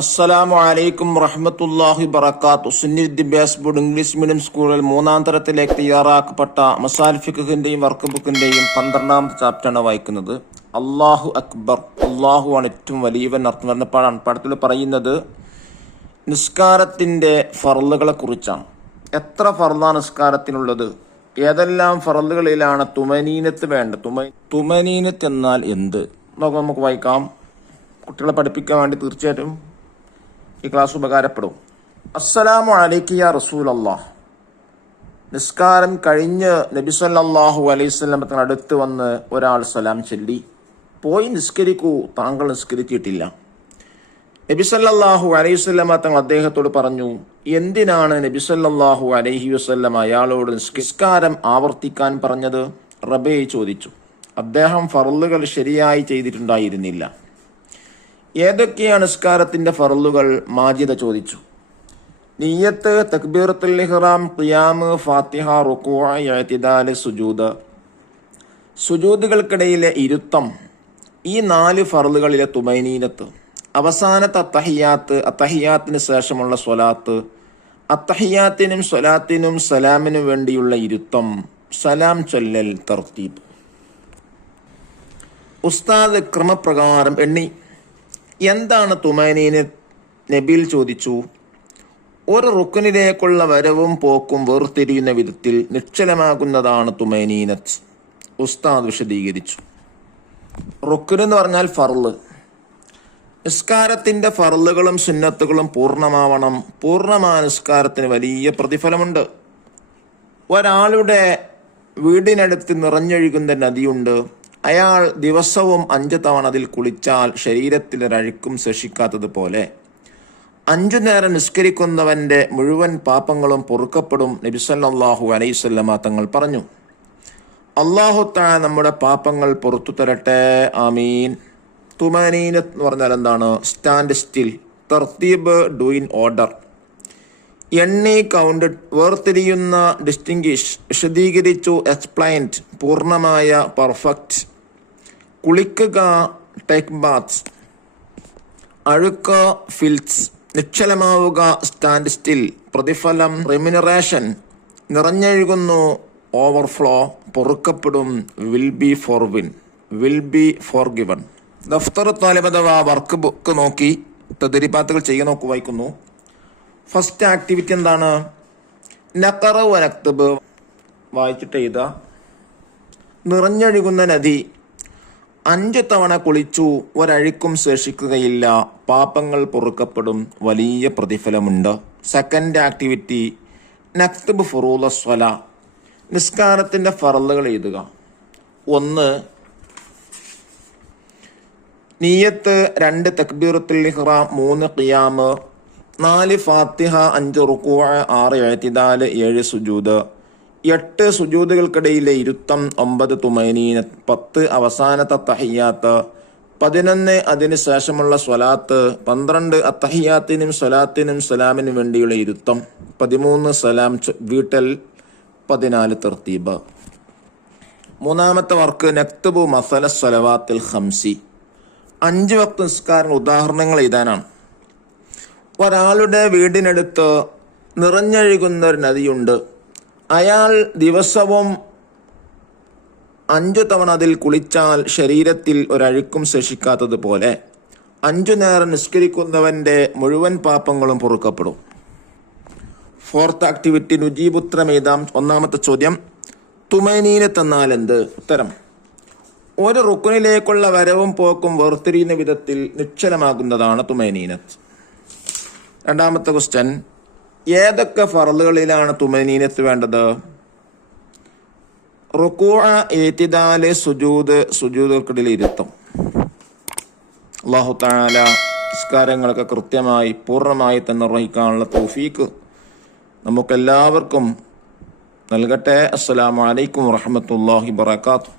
അസ്സലാമു അലൈക്കും വറഹ്മത്തുള്ളാഹി വബറകാതുഹു. സുന്നി വിദ്യാഭ്യാസ ബോർഡ് ഇംഗ്ലീഷ് മീഡിയം സ്കൂളിൽ 3-ാം തരത്തിലേക്ക് തയ്യാറാക്കപ്പെട്ട മസാൽ ഫിഖ്ഹിന്റെയും വർക്ക് ബുക്കിന്റെയും 12-ാമത്തെ ചാപ്റ്ററാണ് വായിക്കുന്നത്. അല്ലാഹു അക്ബർ, അല്ലാഹു ആണ് ഏറ്റവും വലിയവൻ അർത്ഥം വരുന്ന പാഠാണ്. പാഠത്തിൽ പറയുന്നത് നിസ്കാരത്തിന്റെ ഫർളുകളെ കുറിച്ചാണ്. എത്ര ഫർളാണ് നിസ്കാരത്തിനുള്ളത്, ഏതെല്ലാം ഫർളുകളിലാണ് തുമനീനത്ത് വേണ്ടത്, തുമനീനത്ത് എന്നാൽ എന്ത്, നമുക്ക് വായിക്കാം. കുട്ടികളെ പഠിപ്പിക്കാൻ വേണ്ടി തീർച്ചയായിട്ടും ഈ ക്ലാസ് ഉപകാരപ്പെടും. അസ്സലാമു അലൈക യാ റസൂലല്ലാഹ്. നിസ്കാരം കഴിഞ്ഞ് നബി സല്ലല്ലാഹു അലൈഹി വസല്ലം തങ്ങൾ അടുത്ത് വന്ന് ഒരാൾ സലാം ചൊല്ലി, പോയി നിസ്കരിക്കൂ, താങ്കൾ നിസ്കരിച്ചിട്ടില്ല. നബി സല്ലല്ലാഹു അലൈഹി വസല്ലം തങ്ങൾ അദ്ദേഹത്തോട് പറഞ്ഞു, എന്തിനാണ് നബി സല്ലല്ലാഹു അലൈഹി വസല്ലം അയാളോട് നിസ്കാരം ആവർത്തിക്കാൻ പറഞ്ഞത്? റബീ ചോദിച്ചു. അദ്ദേഹം ഫർളുകൾ ശരിയായി ചെയ്തിട്ടുണ്ടായിരുന്നില്ല. ഏതൊക്കെയാണ് നിസ്കാരത്തിന്റെ ഫർളുകൾ? മാജിദ ചോദിച്ചു. നിയ്യത്ത്, തക്ബീറത്തുൽ ഇഹ്റാം, ഖിയാം, ഫാത്തിഹ, റുകൂഅ, ഇഅ്തിദാൽ, സുജൂദ്, സുജൂദുകൾക്കിടയിലെ ഇരുത്തം, ഈ 4 ഫർളുകളിലെ തുമൈനീനത്ത്, അവസാനത്തെ അത്തഹിയാത്ത്, അത്തഹിയാത്തിന് ശേഷമുള്ള സ്വലാത്ത്, അത്തഹിയാത്തിനും സ്വലാത്തിനും സലാമിനും വേണ്ടിയുള്ള ഇരുത്തം, സലാം ചൊല്ലൽ, തർത്തീബ്. ഉസ്താദ് ക്രമപ്രകാരം എണ്ണി. എന്താണ് തുമനീനത്ത്? നബിയിൽ ചോദിച്ചു. ഒരു റുക്നിലേക്കുള്ള വരവും പോക്കും വേർതിരിയുന്ന വിധത്തിൽ നിശ്ചലമാകുന്നതാണ് തുമനീനത്ത്. ഉസ്താദ് വിശദീകരിച്ചു. റുക്ൻ എന്ന് പറഞ്ഞാൽ ഫർള്. നിസ്കാരത്തിന്റെ ഫർളുകളും സുന്നത്തുകളും പൂർണ്ണമാവണം. പൂർണ്ണമായ നിസ്കാരത്തിന് വലിയ പ്രതിഫലമുണ്ട്. ഒരാളുടെ വീടിനടുത്ത് നിറഞ്ഞൊഴുകുന്ന നദിയുണ്ട്. അയാൾ ദിവസവും 5 തവണ അതിൽ കുളിച്ചാൽ ശരീരത്തിൽ ഒരഴുക്കും ശേഷിക്കാത്തതുപോലെ 5 നേരം നിസ്കരിക്കുന്നവന്റെ മുഴുവൻ പാപങ്ങളും പൊറുക്കപ്പെടും. നബി സല്ലല്ലാഹു അലൈഹി വസല്ലം തങ്ങൾ പറഞ്ഞു. അല്ലാഹു തആല നമ്മുടെ പാപങ്ങൾ പുറത്തു തരട്ടെ, ആമീൻ. തുമനീനത്ത് എന്ന് പറഞ്ഞാൽ എന്താണ്? സ്റ്റാൻഡ് സ്റ്റിൽ, തർത്തീബ്, ഡു ഇൻ ഓർഡർ, എണ്ണി, കൗണ്ട്, വേർതിരിയുന്ന, ഡിസ്റ്റിംഗ്വിഷ്, വിശദീകരിച്ചു, എക്സ്പ്ലൈൻഡ്, പൂർണ്ണമായ, പെർഫെക്റ്റ്, കുളിക്കുക, ടേക്ക് ബാത്ത്, അഴുക്ക്, ഫിൽസ്, നിശ്ചലമാവുക, സ്റ്റാൻഡ് സ്റ്റിൽ, പ്രതിഫലം, റിമ്യൂണറേഷൻ, നിറഞ്ഞൊഴുകുന്നു, ഓവർഫ്ലോ, പൊറുക്കപ്പെടും, will be forgiven, will be forgiven. ദഫ്തർ താലിബ് അഥവാ വർക്ക് ബുക്ക് നോക്കി തദ്രീബാത്തുകൾ ചെയ്യാൻ നോക്കി വായിക്കുന്നു. ഫസ്റ്റ് ആക്ടിവിറ്റി എന്താണ്? നഖറ വ നക്തബ്, വായിച്ചിട്ട് എഴുതുക. നിറഞ്ഞൊഴുകുന്ന നദി, 5 തവണ കുളിച്ചു, ഒരഴുക്കും ശേഷിക്കുകയില്ല, പാപങ്ങൾ പൊറുക്കപ്പെടും, വലിയ പ്രതിഫലമുണ്ട്. സെക്കൻഡ് ആക്ടിവിറ്റി നക്തബ് ഫുറൂദ സ്വല, നിസ്കാരത്തിന്റെ ഫർളുകൾ എഴുതുക. 1 നിയ്യത്ത്, 2 തക്ബീറത്തുൽ ഇഹ്റാം, 3 ഖിയാം, 4 ഫാത്തിഹ, 5 റുകൂഅ, 6 ഇഅ്തിദാൽ, 7 സുജൂദ്, 8 സുജൂദുകൾക്കിടയിലെ ഇരുത്തം, 9 തുമനീനത്ത്, 10 അവസാനത്തെ തഹിയാത്ത്, 11 അതിന് ശേഷമുള്ള സ്വലാത്ത്, 12 അത്തഹിയാത്തിനും സ്വലാത്തിനും സലാമിനും വേണ്ടിയുള്ള ഇരുത്തം, 13 സലാം വീട്ടൽ, 14 തർത്തീബ്. 3-ാമത്തെ വർക്ക് നക്തബു മസല സ്വലവാത്തിൽ ഖംസി, 5 വക്ത് നിസ്കാരം ഉദാഹരണങ്ങൾ എഴുതാനാണ്. ഒരാളുടെ വീടിനടുത്ത് നിറഞ്ഞൊഴുകുന്ന ഒരു നദിയുണ്ട്. അയാൾ ദിവസവും 5 തവണ അതിൽ കുളിച്ചാൽ ശരീരത്തിൽ ഒരഴുക്കും ശേഷിക്കാത്തതുപോലെ 5 നേരം നിസ്കരിക്കുന്നവന്റെ മുഴുവൻ പാപങ്ങളും പൊറുക്കപ്പെടും. 4th ആക്ടിവിറ്റി നുജീബുത്തരം എഴുതാം. 1-ാമത്തെ ചോദ്യം, തുമനീനത്ത് എന്നാൽ എന്ത്? ഉത്തരം, ഒരു റുക്നിലേക്കുള്ള വരവും പോക്കും വേർതിരിയുന്ന വിധത്തിൽ നിശ്ചലമാകുന്നതാണ് തുമനീനത്ത്. 2-ാമത്തെ ക്വസ്റ്റ്യൻ, ഏതൊക്കെ ഫർളുകളിലാണ് തുമനീനത്ത് വേണ്ടത്? റുകൂഅ, ഇഅ്തിദാൽ, സുജൂദ്, സുജൂദുകൾക്കിടയിൽ ഇരുത്തം. അല്ലാഹു തആല നിസ്കാരങ്ങളൊക്കെ കൃത്യമായി പൂർണ്ണമായി തന്നെ നിർവഹിക്കാനുള്ള തൗഫീഖ് നമുക്കെല്ലാവർക്കും നൽകട്ടെ. അസ്സലാമു അലൈക്കും വറഹ്മത്തുള്ളാഹി വബറകാതുഹു.